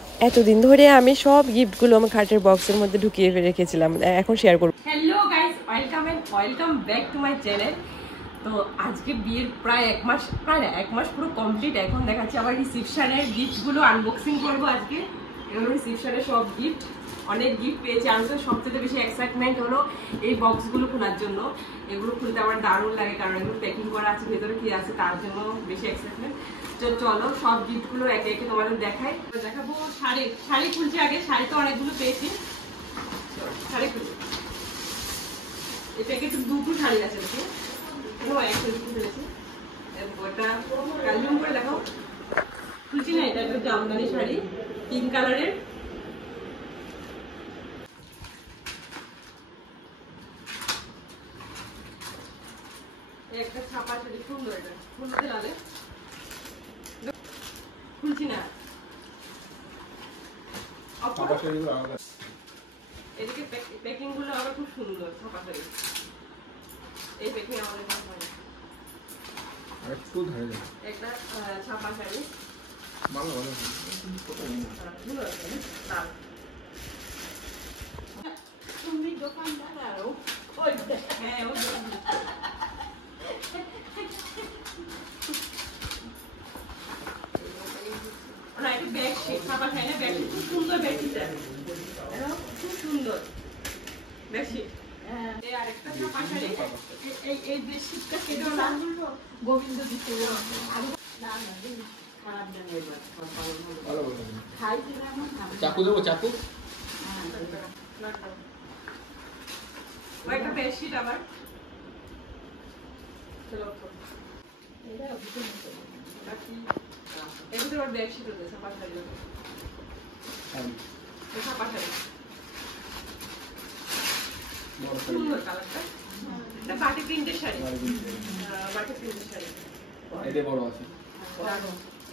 এতদিন ধরে আমি সব গিফটগুলো আমার খাটের বক্সের মধ্যে ঢুকিয়ে রেখেছিলাম, এখন শেয়ার করব। Hello guys, welcome back to my channel. তো আজকে বিয়ের প্রায় এক মাস পুরো কমপ্লিট। এখন দেখাচ্ছি আবার রিসিপশনের গিফটগুলো আনবক্সিং করবো আজকে। এগুলো রিসিপশনের সব গিফট, অনেক গিফট পেয়েছি। আমি তো সবচেয়ে বেশি এক্সাইটমেন্ট হলো এই বক্সগুলো খোলার জন্য। এগুলো খুলতে আমার দারুণ লাগে, কারণ এগুলো প্যাকিং করা আছে, ভেতরে কি আছে তার জন্য বেশি এক্সাইটমেন্ট। চলো সব গিফটগুলো একে একে তোমাদের দেখাবো। শাড়ি খুলছি আগে। শাড়ি তো অনেকগুলো পেয়েছি, শাড়ি খুলছি। এই প্যাকেটে দুটো শাড়ি আছে, করে দেখাও। খুলছি না, এটা একটা জামদানি শাড়ি, পিঙ্ক কালারের। একটা ছাপা শাড়ি, সুন্দর। এটা খুলতে লালে খুলছি না। এদিকে প্যাকিং গুলো আবার খুব সুন্দর, ছাপা শাড়ি। এই প্যাকিং আমাদের একটা ছাপা শাড়ি, তুমি দোকানদার আরো হ্যাঁ বেডশিট, ছাপা শাড়ি না, বেডশিট খুব সুন্দর। বেডশিটটা খুব সুন্দর বেডশিট। আরেকটা ছাপা শাড়ি। এই বেডশিটটা কেটে গোবিন্দ দিতে চাকু দেবো, চাকু। একটা বেডশিট আবার বেডশিট হতে ছাপা শাড়ি, ছাপা শাড়ি সুন্দর কালারটা। এটা বাটি প্রিন্টের শাড়ি, বাটি প্রিন্টের শাড়ি। এটা বড় আছে।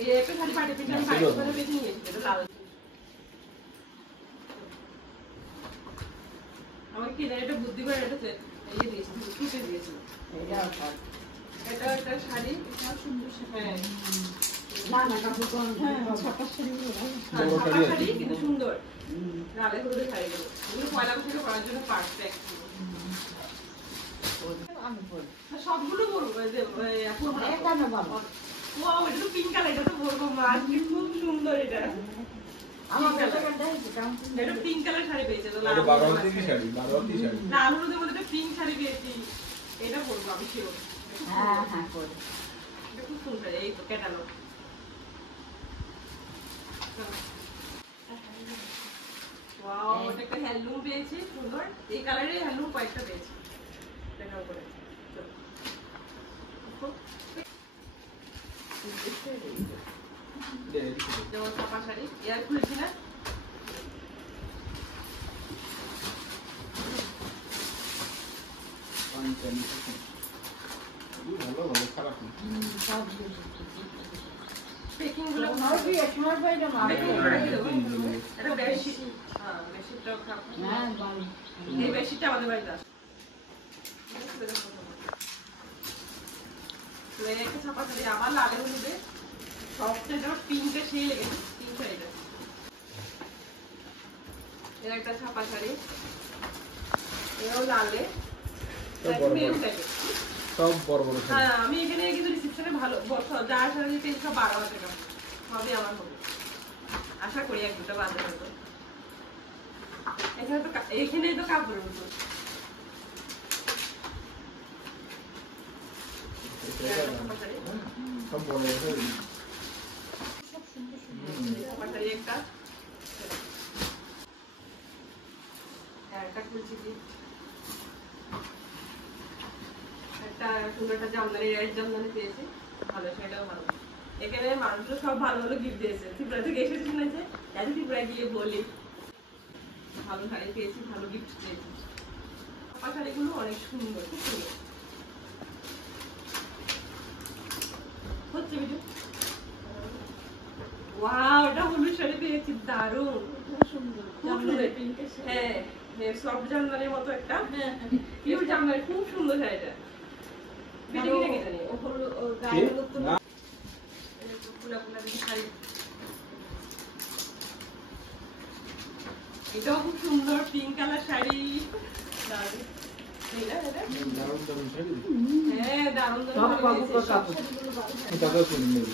এই একটা শাড়ি বাটি প্রিন্টের শাড়ি করে বেশি নিয়েছি, এটা লাল। আমার কি এটা বুদ্ধি করে এটা দিয়েছি, টুপে দিয়েছিল। এটা একটা শাড়ি, সুন্দর। হ্যাঁ না না কাপড় ছাপা শাড়ি কিন্তু সুন্দর, লালে হলুদের শাড়িগুলো। এগুলো পয়লা বৈশাখে পরার জন্য পারফেক্ট। সবগুলো বলবো যে এটা তো পিঙ্ক কালার, এটা তো বলবো আজকে খুব সুন্দর। এটা এটা পিঙ্ক কালার শাড়ি পেয়েছে তো, লাল হলুদের মধ্যে একটা পিঙ্ক শাড়ি পেয়েছি। এটা বলবো আমি শিওর। এটা খুব সুন্দর। এই তো ক্যাটালগ। ওয়াও, এটা একটা হ্যান্ডলুম পেয়েছি, সুন্দর। এই কালারের হ্যান্ডলুম কয়েকটা পেয়েছি। দেখাও করে যেমন ছাপা শাড়ি, এয়ার খুলেছি না। প্যাকিং গুলো এটা বেডশিট। হ্যাঁ, বেডশিটটাও খারাপ। এই বেডশিটটা আমাদের বাড়িতে আসে। একটা ছাপা শাড়ি আবার লালে হলুদে, সবচেয়ে যেমন পিঙ্কের সেই লেগেছে, পিঙ্ক শাড়িটা। এর একটা ছাপা শাড়ি, এও লালে, সব বড় বড়। হ্যাঁ, আমি এখানে কিন্তু রিসেপশনে ভালো যার সাথে পেয়েছি সব 12,000 টাকা হবে আমার, হবে আশা করি। এক দুটো বাজার হতো এখানে, তো এখানেই তো কাপড়ের মতো। সব বড় বড় একটা খুলছি কি একটা সুন্দর একটা জামদানি, রেড জামদানি পেয়েছি, ভালো। সেটাও ভালো। এখানে মানুষও সব ভালো ভালো গিফট দিয়েছে। ত্রিপুরা থেকে এসে শুনেছে, যাতে ত্রিপুরা গিয়ে বলি ভালো শাড়ি পেয়েছি, ভালো গিফট পেয়েছি। ছাপা শাড়িগুলো অনেক সুন্দর, খুব সুন্দর হচ্ছে ভিডিও। ওয়াও, এটা হলুদ শাড়ি পেয়েছি, দারুণ সুন্দর, খুব সুন্দর। হ্যাঁ, সফট জামদানির মতো একটা পিওর জামদানি, খুব সুন্দর শাড়িটা। এটাও খুব সুন্দর পিঙ্ক কালার শাড়ি। দারুণ। এই না এটা? দারুণ দারুণ শাড়ি। হ্যাঁ দারুণ সব দারুণ বাবু শাড়ি পেয়েছি। কাপড় এটাও সুন্দর।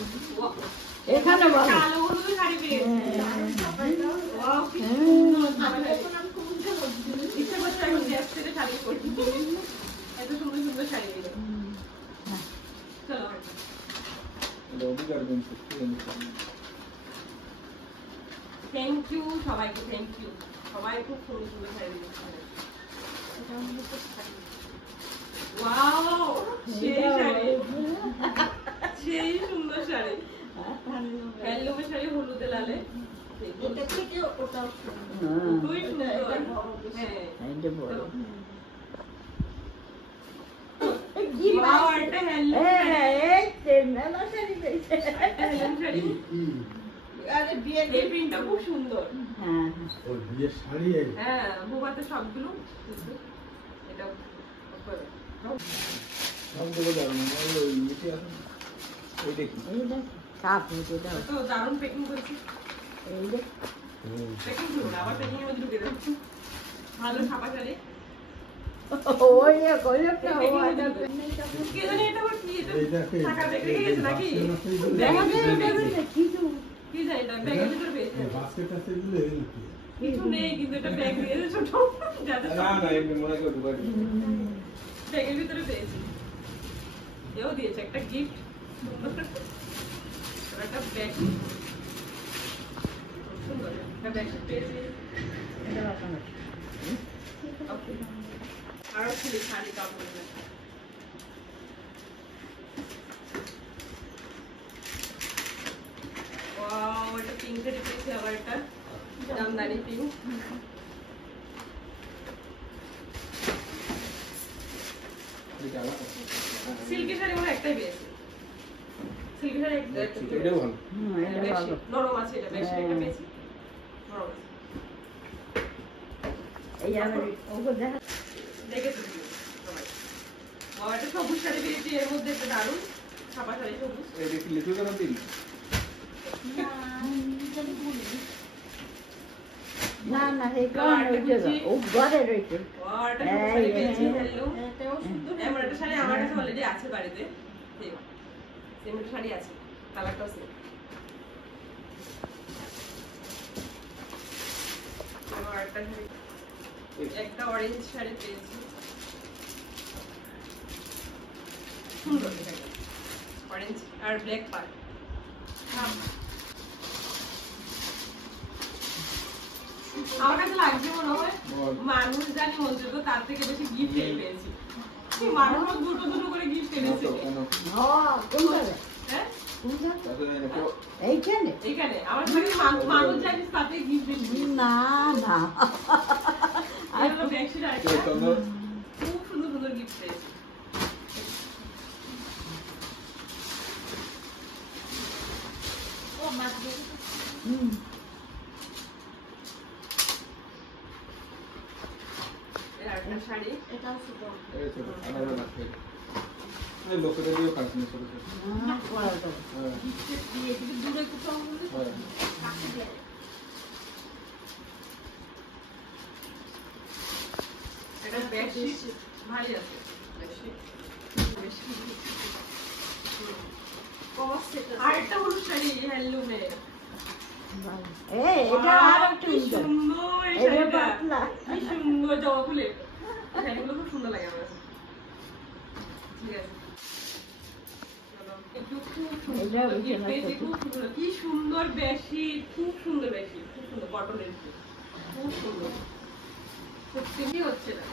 এখানে বলো কালো হলুদ শাড়ি পেয়েছি। ওয়াও, কি সুন্দর শাড়ি। ইচ্ছে করছে এখন গ্যাস থেকে শাড়ি পরতে। এত সুন্দর সুন্দর শাড়ি পেয়েছি। চলো এটা অধিকার বেঞ্চ। থ্যাংক ইউ সবাইকে, থ্যাংক ইউ। সবাই খুব সুন্দর সুন্দর শাড়ি দিয়েছে। ওয়াও, সেই শাড়ি, সেই সুন্দর শাড়ি। হ্যান্ডলুমের শাড়ি হলুদে লালে। এটা থেকে ওটাও খুবই সুন্দর। হ্যাঁ। এইটা বড় চলো। ওয়াও, একটা হ্যান্ডলুম শাড়ি। এই যে মেলা শাড়ি পেয়েছে একটা হ্যান্ডলুম শাড়ি। আরে বিয়ে এই প্রিন্টটা খুব সুন্দর। হ্যাঁ ওর বিয়ের শাড়ি এই হ্যাঁ, ভুবাতে সবগুলো। এটা সব দেবো দারুণ। ওই নিচে আসুন। ওই দেখি। এই দেখ কাপ হতে দাও তো দারুণ প্যাকিং করেছি। এই দেখ প্যাকিং করুন, আবার প্যাকিং এর মধ্যে ঢুকে দেবো। ভালো ছাপা শাড়ি। ওই কইলো না ও এটা কে জানে এটা আবার কি? এটা এইটাকে টাকা দেখে গেছে নাকি? দেখা ব্যাগের ভিতরে যাবে পেয়েছি। কিছু কি জানি এটা ব্যাগের ভিতরে পেয়েছি। বাস্কেট আছে এগুলো এই নাকি কিছু নেই কিন্তু এটা ব্যাগ দিয়ে ছোট যাতে না না এমনি মনে করে ঢুকাই দিই। ব্যাগের ভিতরে পেয়েছি। এও দিয়েছে একটা গিফট। একটা ব্যাগ। সুন্দর একটা ব্যাগ পেয়েছি। এটা বানানো ওকে। আরো ছিল শাড়ি কাপড়। ওয়াও, এটা পিঙ্ক শাড়ি পেয়েছি আবার একটা জামদানি পিঙ্ক। এটা আলাদা। সিল্কের শাড়ি মনে হয় একটাই পেয়েছি। সিল্কের শাড়ি একটা এটাও ভালো। এটা বেশি ভালো নরম আছে, এটা বেশি একটা হ্যাঁ। পেয়েছি। নরম আছে। এই আবার ওগো দেখা দেখেছি সবাই। বাবা একটা সবুজ শাড়ি পেয়েছি, এর মধ্যে একটা দারুণ ছাপা শাড়ি সবুজ। এই দেখি লিখে কেন দিন। না না এই কারণে হইছে ও ঘরে রইছে ওয়াও, একটা সবুজ শাড়ি পেয়েছি। এই, হ্যালো। এটাও সুন্দর এমন একটা শাড়ি আমার কাছে অলরেডি আছে বাড়িতে। সেম শাড়ি আছে, কালারটাও সেম। আমার একটা শাড়ি, একটা অরেঞ্জ শাড়ি পেয়েছি। সুন্দর অরেঞ্জ আর ব্ল্যাক পার। আমার কাছে লাগছে মনে হয় মানুষ জানি মন্ত্র তার থেকে বেশি গিফট পেয়েছি। মানুষ দুটো দুটো করে গিফট এনেছে। কেন? হ্যাঁ কোন জায়গা হ্যাঁ, কোন জায়গা কত জানি না। এইখানে এইখানে আমার থেকে মানুষ জানিস তাতে গিফট এনেছি। না না আর হলো বেডশিট আর কেউ একটা। চন্দন খুব সুন্দর সুন্দর গিফট পেয়েছি। হুম এর একটা শাড়ি। এই ছোট আলাদা রাখবে। এই লোকেদের দিয়েও কাটনি ছোট ছোট। না পড়া তো হ্যাঁ। হ্যাঁ। এটা বেডশিট ভারী আছে। বেডশিট আর একটা হলুদ শাড়ি হ্যান্ডলুমে। এই এটা আর একটু কি সুন্দর এই এটা শাড়িটা। পাতলা কি সুন্দর জবা ফুলের। শাড়িগুলো খুব সুন্দর লাগে আমার কাছে। ঠিক আছে। চলো, একটু খুব সুন্দর এটাও gift বিছানা পেয়েছি, ছোট। খুব সুন্দর। কি সুন্দর বেডশিট, খুব সুন্দর বেডশিট, খুব সুন্দর কটনের। খুব সুন্দর। সত্যি কি হচ্ছে না।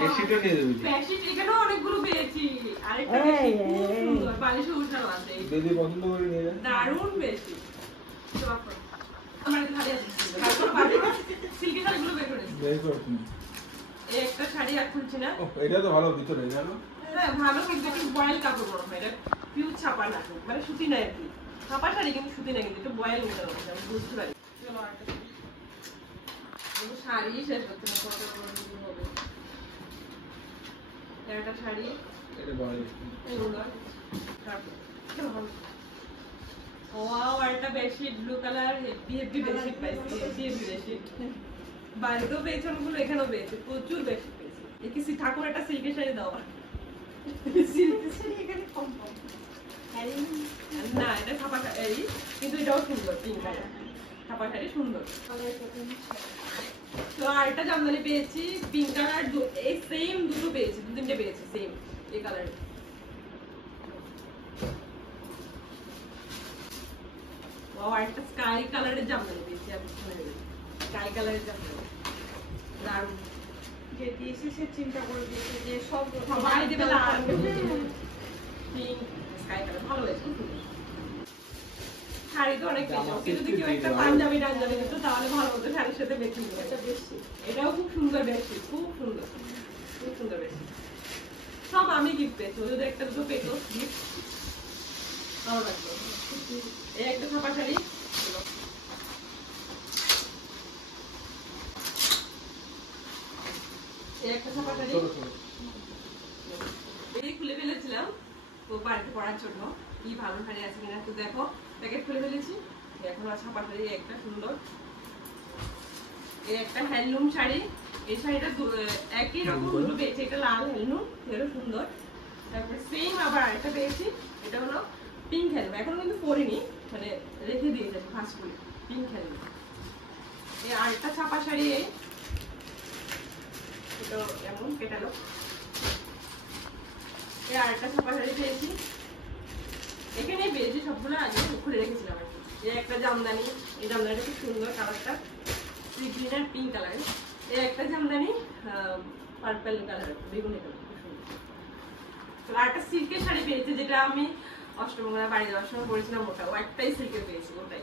বেডশিটও নিয়ে যাবি। বেডশিট এখানেও অনেকগুলো পেয়েছি। আরেকটা এই, বেডশিট খুব এই। সুন্দর, বালিশে উঠানো আছে। দিদি পছন্দ করে নিয়ে যান। দারুণ বেডশিট। চলো আপা। আমার একটা শাড়ি আছে। তারপর বাকি সিল্কের শাড়িগুলো বের করেছি। বের করছি। এই একটা শাড়ি আর খুলছি না। ও এটা তো ভালো ভিতরে জানো। হ্যাঁ, ভালো কিন্তু একটু বয়েল কাপড় মনে হয়। এটা পিউ ছাপা না, মানে সুতি নাই আর কি। ছাপা শাড়ি কিন্তু সুতি নাই, কিন্তু একটু বয়েল মেটানো আছে, আমি বুঝতে পারি। চলো আরেকটা শাড়ি। কিন্তু শাড়ি শেষ হচ্ছে না, কত বড় দিন হবে। একটা শাড়ি এটা ভালো। সুন্দর। তারপর ওয়াও, আর একটা bedsheet blue colour heavy bedsheet পাইছি, হেভি বেডশিট। বাড়িতেও পেয়েছি অনেকগুলো, এখানেও পেয়েছি, প্রচুর বেডশিট পেয়েছি। একে ঠাকুর একটা সিল্কের শাড়ি দেওয়া, সিল্কের শাড়ি এখানে কম কম না, এটা ছাপা শাড়ি কিন্তু এটাও সুন্দর, পিঙ্ক কালার ছাপা শাড়ি সুন্দর। তো আরেকটা জামদানি পেয়েছি পিঙ্ক কালার, এই সেম দুটো পেয়েছি, 2-3টে পেয়েছি সেম এই কালারের। আরেকটা স্কাই কালারের জামদানি পেয়েছি, স্কাই কালারের জামদানি দারুণ। যেটি এসে সে চিন্তা করে দিয়েছে যে সব সবাই দেবে লাল পিঙ্ক স্কাই কালার, ভালো হয়েছে। শাড়ি তো অনেক পেয়েছি, ওকে যদি কেউ একটা পাঞ্জাবি টাঞ্জাবি দিত তাহলে ভালো হতো, শাড়ির সাথে বেশি এটা বেশি। এটাও খুব সুন্দর বেশি, খুব সুন্দর, খুব সুন্দর বেশি। সব আমি গিফট পেয়েছি, ও যদি একটা দুটো পেতো গিফট ভালো লাগতো। এই একটা ছাপা শাড়ি, এই একটা ছাপা শাড়ি এই খুলে ফেলেছিলাম তো বাড়িতে পড়ার জন্য, কি ভালো শাড়ি আছে কিনা তো দেখো, প্যাকেট খুলে ফেলেছি। এখন ছাপা শাড়ি একটা সুন্দর, এই একটা হ্যান্ডলুম শাড়ি, এই শাড়িটা একই রকম দুটো পেয়েছি, এটা লাল হ্যান্ডলুম, এরও সুন্দর। তারপরে সেম আবার আরেকটা পেয়েছি, এটা হলো পিঙ্ক হ্যান্ডলুম, এখনো কিন্তু পরিনি, মানে রেখে দিয়েছে ফার্স্ট করে পিঙ্ক হ্যান্ডলুম। এই আরেকটা ছাপা শাড়ি, এটা এমন কেটালো। এই আরেকটা ছাপা শাড়ি পেয়েছি, এখানেই পেয়েছি সবগুলো, আগে খুলে রেখেছিলাম আর কি। এই একটা জামদানি, এই জামদানিটা খুব সুন্দর কালারটা, সি গ্রিন আর পিঙ্ক কালারের। এই একটা জামদানি পার্পল কালার, বেগুনি কালার, খুব সুন্দর। তো আরেকটা সিল্কের শাড়ি পেয়েছি, যেটা আমি অষ্টমঙ্গলা বাড়ি যাওয়ার সময় পরেছিলাম, ওটাও একটাই সিল্কের পেয়েছি, ওটাই।